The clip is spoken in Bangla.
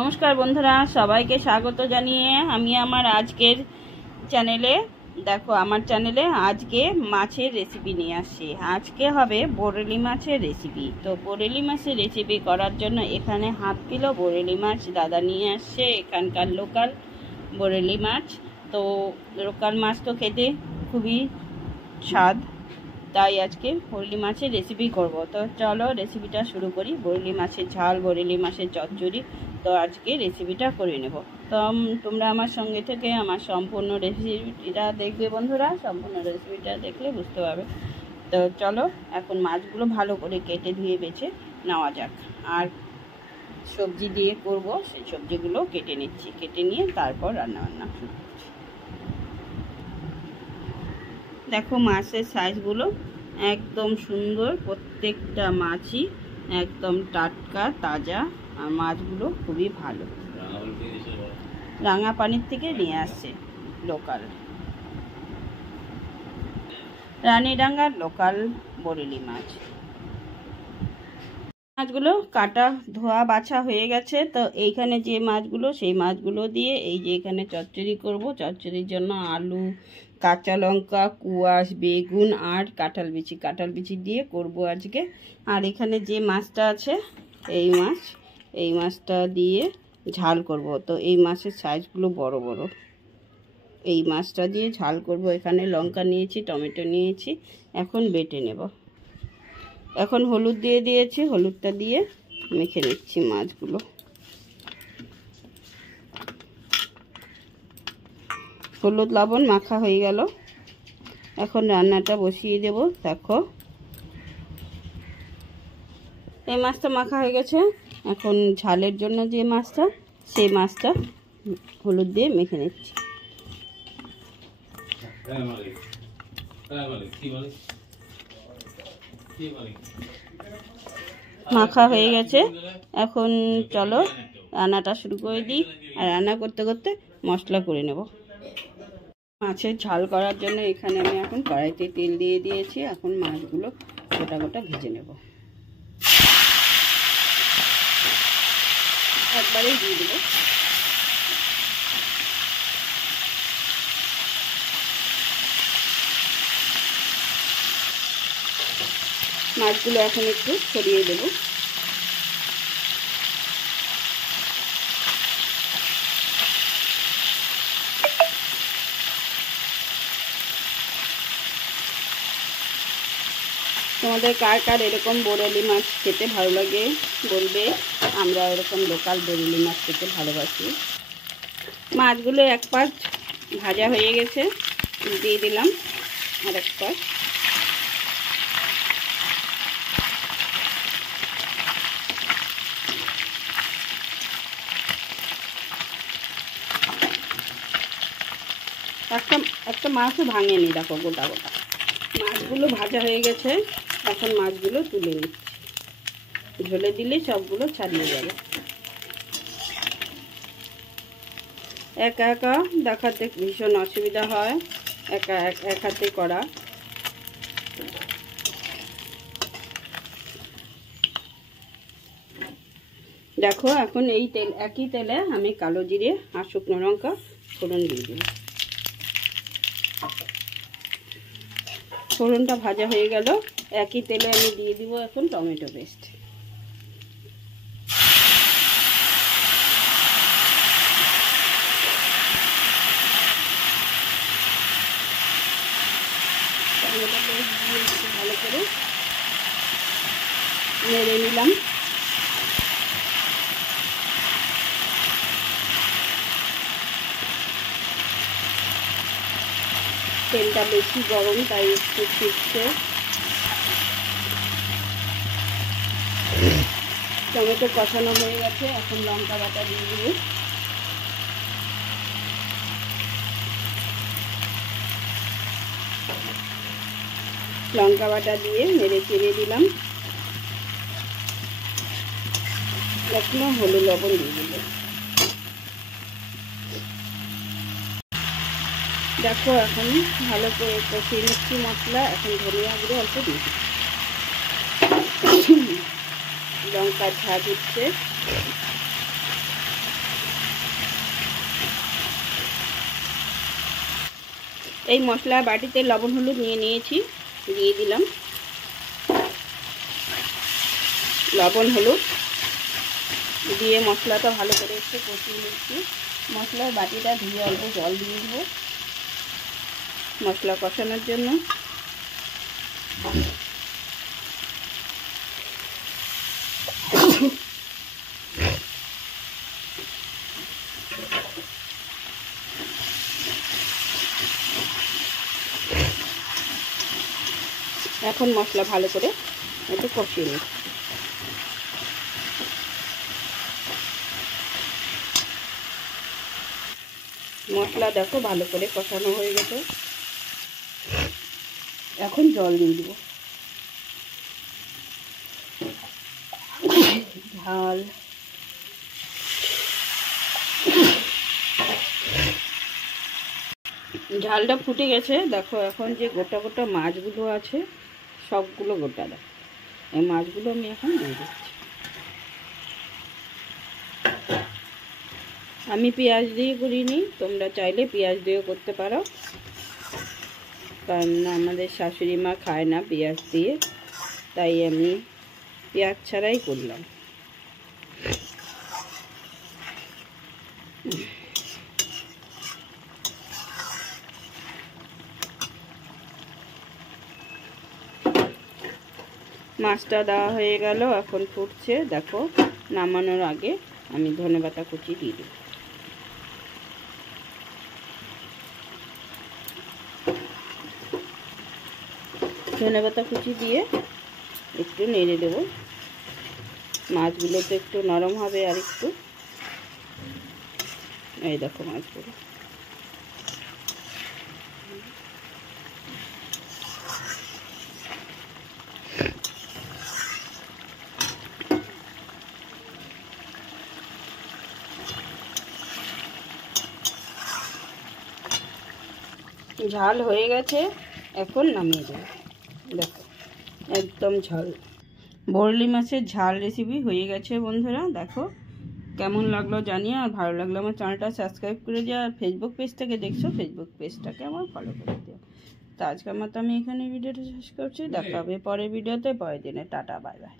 নমস্কার বন্ধুরা, সবাইকে স্বাগত জানিয়ে আমি আমার আজকের চ্যানেলে আমার চ্যানেলে আজকে মাছের রেসিপি নিয়ে আসছি। আজকে হবে বরেলি মাছের রেসিপি। তো বরেলি মাছের রেসিপি করার জন্য এখানে হাফ কিলো বরেলি মাছ দাদা নিয়ে আসছে, এখানকার লোকাল বরেলি মাছ। তো লোকাল মাছ তো খেতে খুবই স্বাদ, তাই আজকে বরেলি মাছের রেসিপি করব। তো চলো রেসিপিটা শুরু করি। বরেলি মাছের ঝাল, বরেলি মাছের চচ্চড়ি, তো আজকে রেসিপিটা করে নেব। তো তোমরা আমার সঙ্গে থেকে আমার সম্পূর্ণ রেসিপিটা দেখবে বন্ধুরা, সম্পূর্ণ রেসিপিটা দেখলে বুঝতে পারবে। তো চলো এখন মাছগুলো ভালো করে কেটে ধুয়ে বেছে নেওয়া যাক। আর সবজি দিয়ে করব, সেই সবজিগুলো কেটে নিচ্ছি, কেটে নিয়ে তারপর রান্নাবান্না শুরু করছি। দেখো মাছের সাইজগুলো একদম সুন্দর, প্রত্যেকটা মাছই একদম টাটকা তাজা, আর মাছগুলো খুবই ভালো। রাঙা পানির থেকে নিয়ে আসছে, লোকাল রানীডাঙ্গার লোকাল বরেলি মাছ। মাছগুলো কাটা ধোয়া বাছা হয়ে গেছে। তো এইখানে যে মাছগুলো, সেই মাছগুলো দিয়ে এই যে এখানে চচ্চড়ি করব। চচ্চড়ির জন্য আলু, কাঁচা লঙ্কা, কুয়াশ, বেগুন আর কাঁঠাল বিচি দিয়ে করব আজকে। আর এখানে যে মাছটা আছে এই মাছটা দিয়ে ঝাল করব। তো এই মাছের সাইজগুলো বড় বড়, এই মাছটা দিয়ে ঝাল করব। এখানে লঙ্কা নিয়েছি, টমেটো নিয়েছি, এখন বেটে নেব। এখন হলুদ দিয়ে দিয়েছি, হলুদটা দিয়ে মেখে নিচ্ছি মাছগুলো। হলুদ লবণ মাখা হয়ে গেল, এখন রান্নাটা বসিয়ে দেব। দেখো এই মাছটা মাখা হয়ে গেছে। এখন ঝালের জন্য যে মাছটা, সেই মাছটা হলুদ দিয়ে মেখে নিচ্ছি। মাখা হয়ে গেছে, এখন চলো রান্নাটা শুরু করে দিই। আর রান্না করতে করতে মশলা করে নেব। মাছের ঝাল করার জন্য এখানে আমি এখন কড়াইতে তেল দিয়ে দিয়েছি। এখন মাছগুলো গোটা গোটা ভেজে নেব, একবারেই দিয়ে দেবো। মাছগুলো এখন একটু ছড়িয়ে দেব। তোমাদের কার কার এরকম বরেলি মাছ খেতে ভালো লাগে বলবে। আমরা এরকম লোকাল বরেলি মাছ খেতে ভালোবাসি। মাছগুলো এক পাশ ভাজা হয়ে গেছে, দিয়ে দিলাম আর এক পাশ। একটা মাছও ভাঙেনি, দেখো গোটা গোটা মাছগুলো ভাজা হয়ে গেছে। এখন মাছগুলো তুলে নিচ্ছি, ঝোলে দিলে সবগুলো ছাড়িয়ে যাবে। একা একা দেখাতে ভীষণ অসুবিধা হয়, এক হাতে করা। দেখো এখন একই তেলে আমি কালো জিরে আর শুকনো লঙ্কা ফোড়ন দিয়ে দিই। ফোড়নটা ভাজা হয়ে গেল, একই তেলে আমি দিয়ে দিব এখন টমেটো পেস্ট। টমেটো পেস্ট দিয়ে একটু ভালো করে নেড়ে নিলাম। তেলটা বেশি গরম, তাই একটু ফুটছে। টমেটো কষানো হয়ে গেছে, এখন লঙ্কা বাটা দিয়ে দিব। লঙ্কা বাটা দিয়ে নেড়ে চেড়ে দিলাম। এখনো হলুদ লবণ দিয়ে দিল। দেখো এখন ভালো করে কষিয়ে নিচ্ছি মশলা। এখন ধনিয়া গুঁড়ো অল্প দিয়ে দিচ্ছি, লঙ্কার ঝাঁজ উঠছে। এই মশলা বাটিতে লবণ হলুদ নিয়ে নিয়েছি, দিয়ে দিলাম লবণ হলুদ দিয়ে মশলাটা ভালো করে একটু কষিয়ে নিচ্ছি। মশলার বাটিটা ধুয়ে অল্প জল দিয়ে দেবো মশলা কষানোর জন্য। এখন মশলা ভালো করে একটু কষিয়ে নিচ্ছি। মশলা দেখো ভালো করে কষানো হয়ে গেছে, এখন জল দিয়ে দেবো। ঝাল ঝালটা ফুটে গেছে দেখো। এখন যে গোটা গোটা মাছগুলো আছে সবগুলো গোটা দেখো, এই মাছগুলো আমি এখন দিয়ে দিচ্ছি। আমি পেঁয়াজ দিয়ে করিনি, তোমরা চাইলে পেঁয়াজ দিয়েও করতে পারো, কারণ আমাদের শাশুড়ি মা খায় না পেঁয়াজ দিয়ে, তাই আমি পেঁয়াজ ছাড়াই করলাম। মাছটা দেওয়া হয়ে গেল, এখন ফুটছে দেখো। নামানোর আগে আমি ধনেপাতা কুচি দিয়ে দেব। ধনেপাতা কুচি দিয়ে একটু নেড়ে দেব, মাছগুলো তো একটু নরম হবে আর একটু। এই দেখো মাছগুলো ঝাল হয়ে গেছে, এখন নামিয়ে দেব। দেখো একদম ঝাল বরলি মাছের ঝাল রেসিপি হয়ে গেছে বন্ধুরা। দেখো কেমন লাগলো জানিও, আর ভালো লাগলে আমার চ্যানেলটা সাবস্ক্রাইব করে দিও, আর ফেসবুক পেজ থেকে দেখছো ফেসবুক পেজটাকে আমার ফলো করে দিও। তো আজকের মতো আমি এখানে ভিডিওটা শেষ করছি, দেখা হবে পরের ভিডিওতে, পরের দিনে। Tata, bye bye.